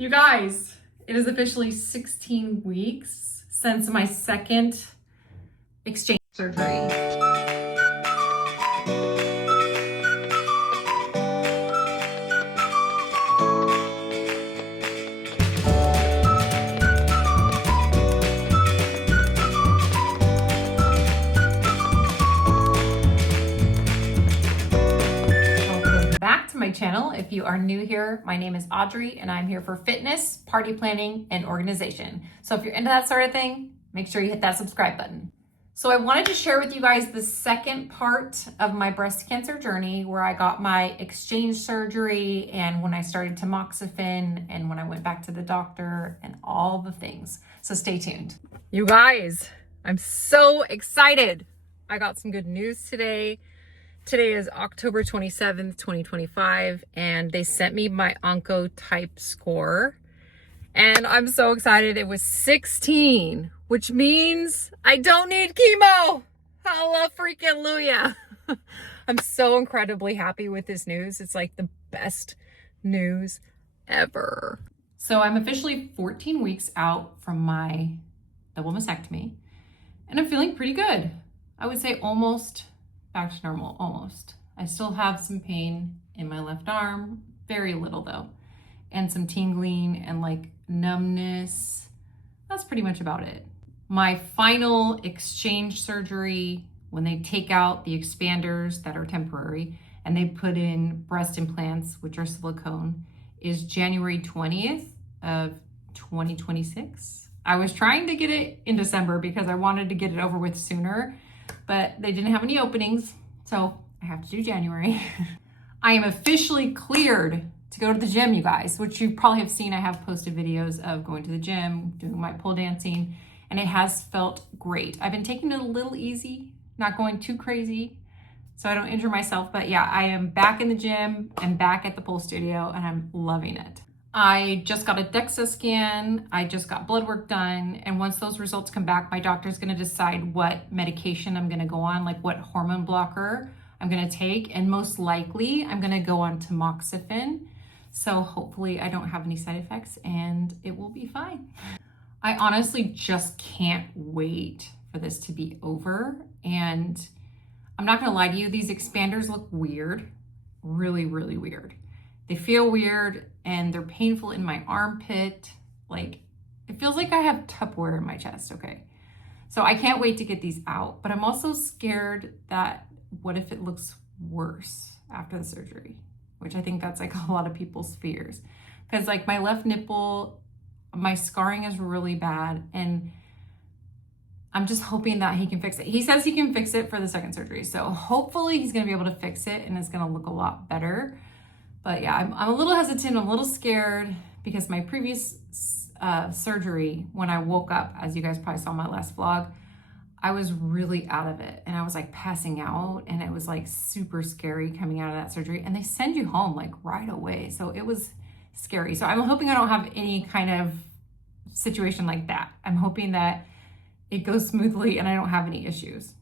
You guys, it is officially 16 weeks since my second exchange surgery. My channel. If you are new here, my name is Audrey and I'm here for fitness, party planning, and organization. So if you're into that sort of thing, make sure you hit that subscribe button. So I wanted to share with you guys the second part of my breast cancer journey where I got my exchange surgery and when I started tamoxifen and when I went back to the doctor and all the things. So stay tuned. You guys, I'm so excited. I got some good news today. Today is October 27th, 2025, and they sent me my Oncotype score. And I'm so excited. It was 16, which means I don't need chemo. Hallelujah freaking hallelujah. I'm so incredibly happy with this news. It's like the best news ever. So I'm officially 14 weeks out from my double mastectomy, and I'm feeling pretty good. I would say almost back to normal, almost. I still have some pain in my left arm, very little though, and some tingling and like numbness. That's pretty much about it. My final exchange surgery, when they take out the expanders that are temporary and they put in breast implants, which are silicone, is January 20th of 2026. I was trying to get it in December because I wanted to get it over with sooner, but they didn't have any openings, so I have to do January. I am officially cleared to go to the gym, you guys, which you probably have seen. I have posted videos of going to the gym, doing my pole dancing, and it has felt great. I've been taking it a little easy, not going too crazy, so I don't injure myself, but yeah, I am back in the gym and back at the pole studio, and I'm loving it. I just got a DEXA scan, I just got blood work done, and once those results come back, my doctor's gonna decide what medication I'm gonna go on, like what hormone blocker I'm gonna take, and most likely I'm gonna go on tamoxifen. So hopefully I don't have any side effects and it will be fine. I honestly just can't wait for this to be over. And I'm not gonna lie to you, these expanders look weird, really, really weird. They feel weird and they're painful in my armpit. Like, it feels like I have Tupperware in my chest, okay? So I can't wait to get these out, but I'm also scared that what if it looks worse after the surgery? Which I think that's like a lot of people's fears. Because like my left nipple, my scarring is really bad and I'm just hoping that he can fix it. He says he can fix it for the second surgery. So hopefully he's gonna be able to fix it and it's gonna look a lot better. But yeah, I'm a little hesitant, I'm a little scared because my previous surgery, when I woke up, as you guys probably saw in my last vlog, I was really out of it and I was like passing out and it was like super scary coming out of that surgery, and they send you home like right away. So it was scary. So I'm hoping I don't have any kind of situation like that. I'm hoping that it goes smoothly and I don't have any issues.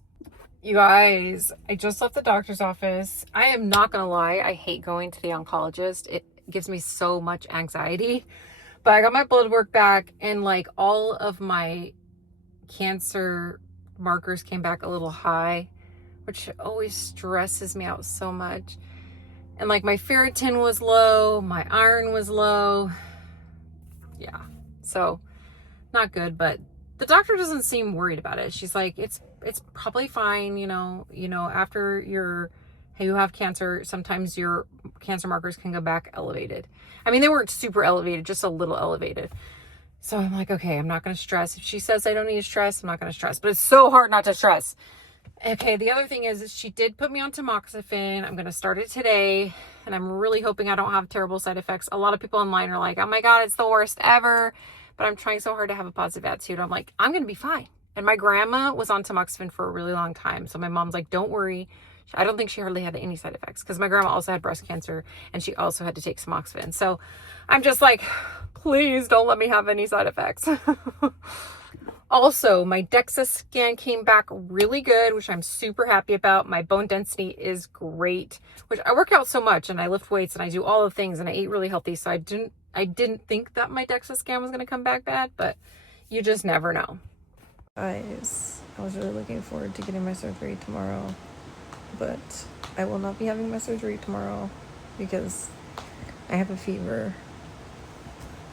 You guys, I just left the doctor's office. I am not gonna lie, I hate going to the oncologist. It gives me so much anxiety. But I got my blood work back and like all of my cancer markers came back a little high, which always stresses me out so much. And like my ferritin was low, my iron was low. Yeah, so not good, but the doctor doesn't seem worried about it. She's like, it's probably fine, you know, after you have cancer, sometimes your cancer markers can go back elevated. I mean, they weren't super elevated, just a little elevated. So I'm like, okay, I'm not going to stress. If she says I don't need to stress, I'm not going to stress. But it's so hard not to stress. Okay, the other thing is she did put me on tamoxifen. I'm going to start it today. And I'm really hoping I don't have terrible side effects. A lot of people online are like, oh my God, it's the worst ever. But I'm trying so hard to have a positive attitude. I'm like, I'm going to be fine. And my grandma was on tamoxifen for a really long time. So my mom's like, don't worry. I don't think she hardly had any side effects because my grandma also had breast cancer and she also had to take tamoxifen. So I'm just like, please don't let me have any side effects. Also, my DEXA scan came back really good, which I'm super happy about. My bone density is great, which I work out so much and I lift weights and I do all the things and I eat really healthy. So I didn't think that my DEXA scan was going to come back bad, but you just never know. Guys, I was really looking forward to getting my surgery tomorrow, but I will not be having my surgery tomorrow because I have a fever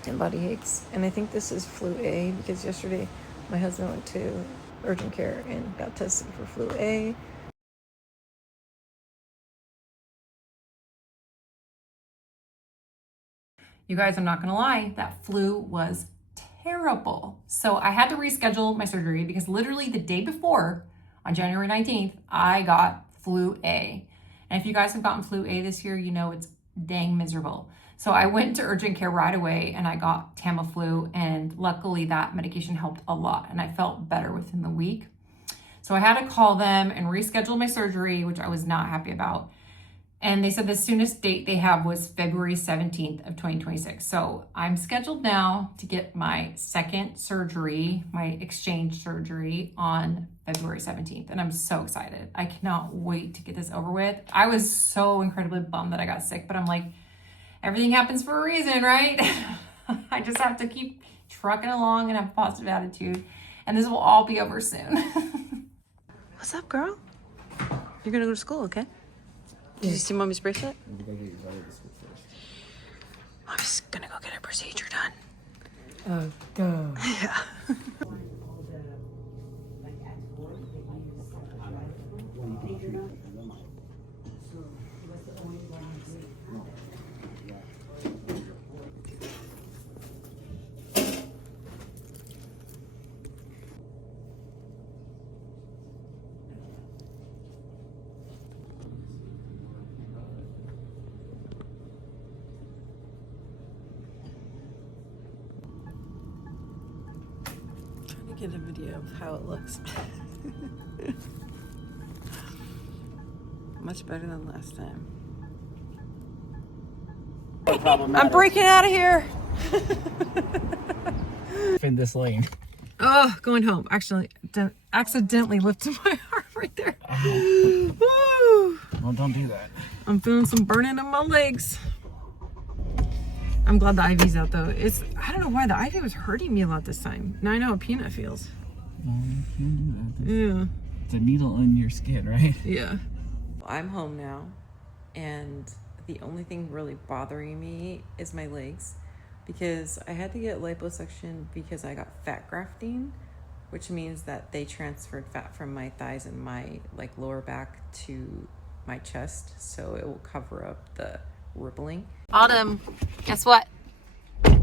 and body aches, and I think this is flu A because yesterday my husband went to urgent care and got tested for flu A. You guys, I'm not gonna lie, that flu was terrible. So I had to reschedule my surgery because literally the day before, on January 19th, I got flu A. And if you guys have gotten flu A this year, you know it's dang miserable. So I went to urgent care right away and I got Tamiflu, and luckily that medication helped a lot and I felt better within the week. So I had to call them and reschedule my surgery, which I was not happy about. And they said the soonest date they have was February 17th of 2026. So I'm scheduled now to get my second surgery, my exchange surgery, on February 17th. And I'm so excited. I cannot wait to get this over with. I was so incredibly bummed that I got sick, but I'm like, everything happens for a reason, right? I just have to keep trucking along and have a positive attitude. And this will all be over soon. What's up, girl? You're gonna go to school, okay? Did you see Mommy's bracelet? Mommy's gonna go get her procedure done. Go. Yeah. Get a video of how it looks. Much better than last time. I'm breaking out of here. In this lane. Oh, going home. Actually, accidentally lifted my arm right there. Woo! Well, don't do that. I'm feeling some burning in my legs. I'm glad the IV's out though. I don't know why the IV was hurting me a lot this time. Now I know how Peanut feels. No, you can't do that. Yeah. It's a needle in your skin, right? Yeah. I'm home now, and the only thing really bothering me is my legs, because I had to get liposuction because I got fat grafting, which means that they transferred fat from my thighs and my lower back to my chest, so it will cover up the rippling. Autumn, guess what?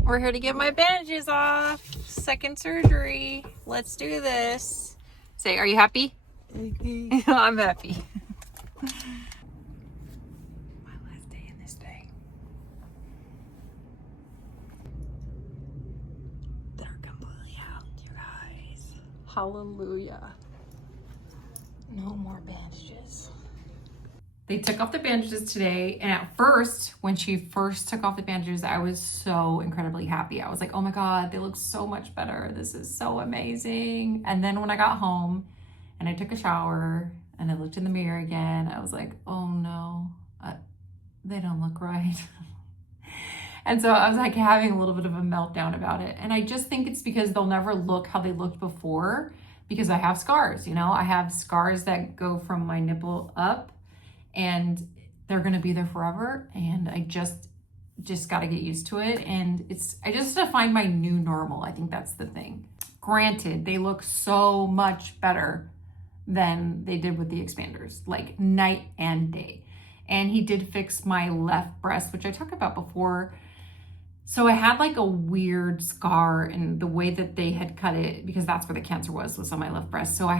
We're here to get my bandages off. Second surgery. Let's do this. Say, are you happy? I'm happy. My last day in this thing. They're completely out, you guys. Hallelujah. No more bandages. They took off the bandages today, and at first, when she first took off the bandages, I was so incredibly happy. I was like, oh my God, they look so much better. This is so amazing. And then when I got home and I took a shower and I looked in the mirror again, I was like, oh no, they don't look right. And so I was like having a little bit of a meltdown about it. And I just think it's because they'll never look how they looked before, because I have scars, you know, I have scars that go from my nipple up, and they're gonna be there forever, and I just got to get used to it. And I just have to find my new normal. I think that's the thing. Granted, they look so much better than they did with the expanders, like night and day. And he did fix my left breast, which I talked about before. So I had like a weird scar in the way that they had cut it, because that's where the cancer was on my left breast. So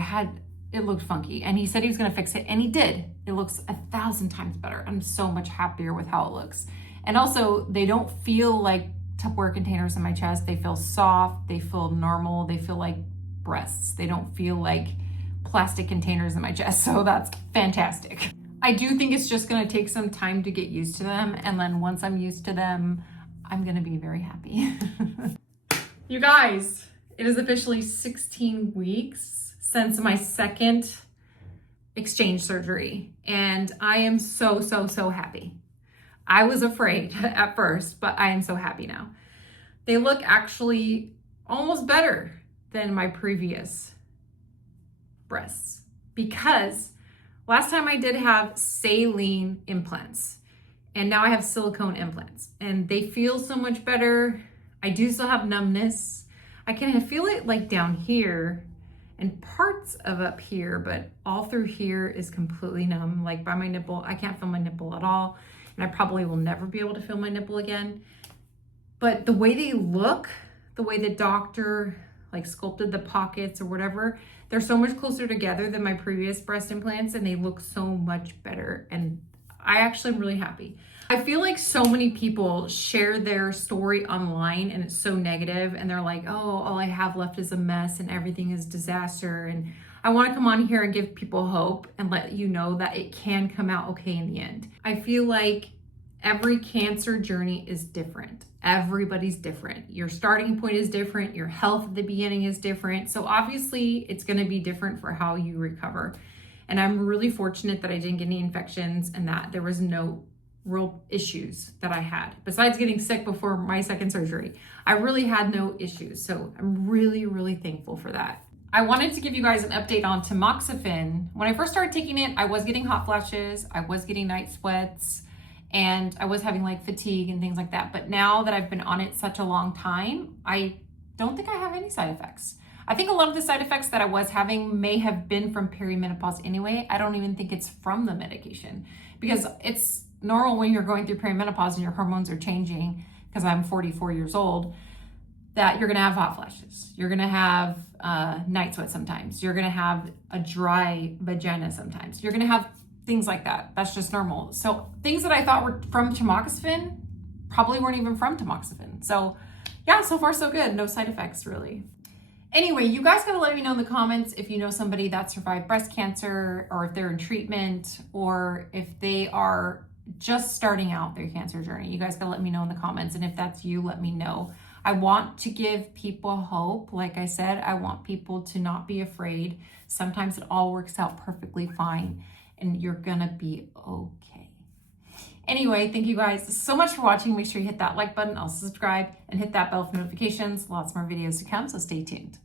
it looked funky, and he said he was gonna fix it, and he did. It looks 1,000 times better. I'm so much happier with how it looks. And also, they don't feel like Tupperware containers in my chest. They feel soft, they feel normal, they feel like breasts. They don't feel like plastic containers in my chest, so that's fantastic. I do think it's just gonna take some time to get used to them, and then once I'm used to them, I'm gonna be very happy. You guys, it is officially 16 weeks since my second exchange surgery, and I am so happy. I was afraid at first, but I am so happy now. they look actually almost better than my previous breasts, because last time I did have saline implants and now I have silicone implants and they feel so much better. I do still have numbness. I can feel it like down here and parts of up here, but all through here is completely numb. Like by my nipple, I can't feel my nipple at all. And I probably will never be able to feel my nipple again. But the way they look, the way the doctor like sculpted the pockets or whatever, they're so much closer together than my previous breast implants, and they look so much better. And I actually am really happy. I feel like so many people share their story online and it's so negative, and they're like, oh, all I have left is a mess and everything is disaster. And I want to come on here and give people hope and let you know that it can come out okay in the end. I feel like every cancer journey is different. Everybody's different. Your starting point is different. Your health at the beginning is different. So obviously it's going to be different for how you recover. And I'm really fortunate that I didn't get any infections and that there was no real issues that I had. Besides getting sick before my second surgery, I really had no issues. So I'm really, really thankful for that. I wanted to give you guys an update on tamoxifen. When I first started taking it, I was getting hot flashes. I was getting night sweats. And I was having like fatigue and things like that. But now that I've been on it such a long time, I don't think I have any side effects. I think a lot of the side effects that I was having may have been from perimenopause anyway. I don't even think it's from the medication, because it's normal when you're going through perimenopause and your hormones are changing, because I'm 44 years old, that you're gonna have hot flashes. You're gonna have night sweat sometimes. You're gonna have a dry vagina sometimes. You're gonna have things like that. That's just normal. So things that I thought were from tamoxifen probably weren't even from tamoxifen. So yeah, so far so good. No side effects really. Anyway, you guys gotta let me know in the comments if you know somebody that survived breast cancer, or if they're in treatment, or if they are just starting out their cancer journey. You guys gotta let me know in the comments. And if that's you, let me know. I want to give people hope. Like I said, I want people to not be afraid. Sometimes it all works out perfectly fine, and you're gonna be okay. Anyway, thank you guys so much for watching. Make sure you hit that like button, also subscribe, and hit that bell for notifications. Lots more videos to come, so stay tuned.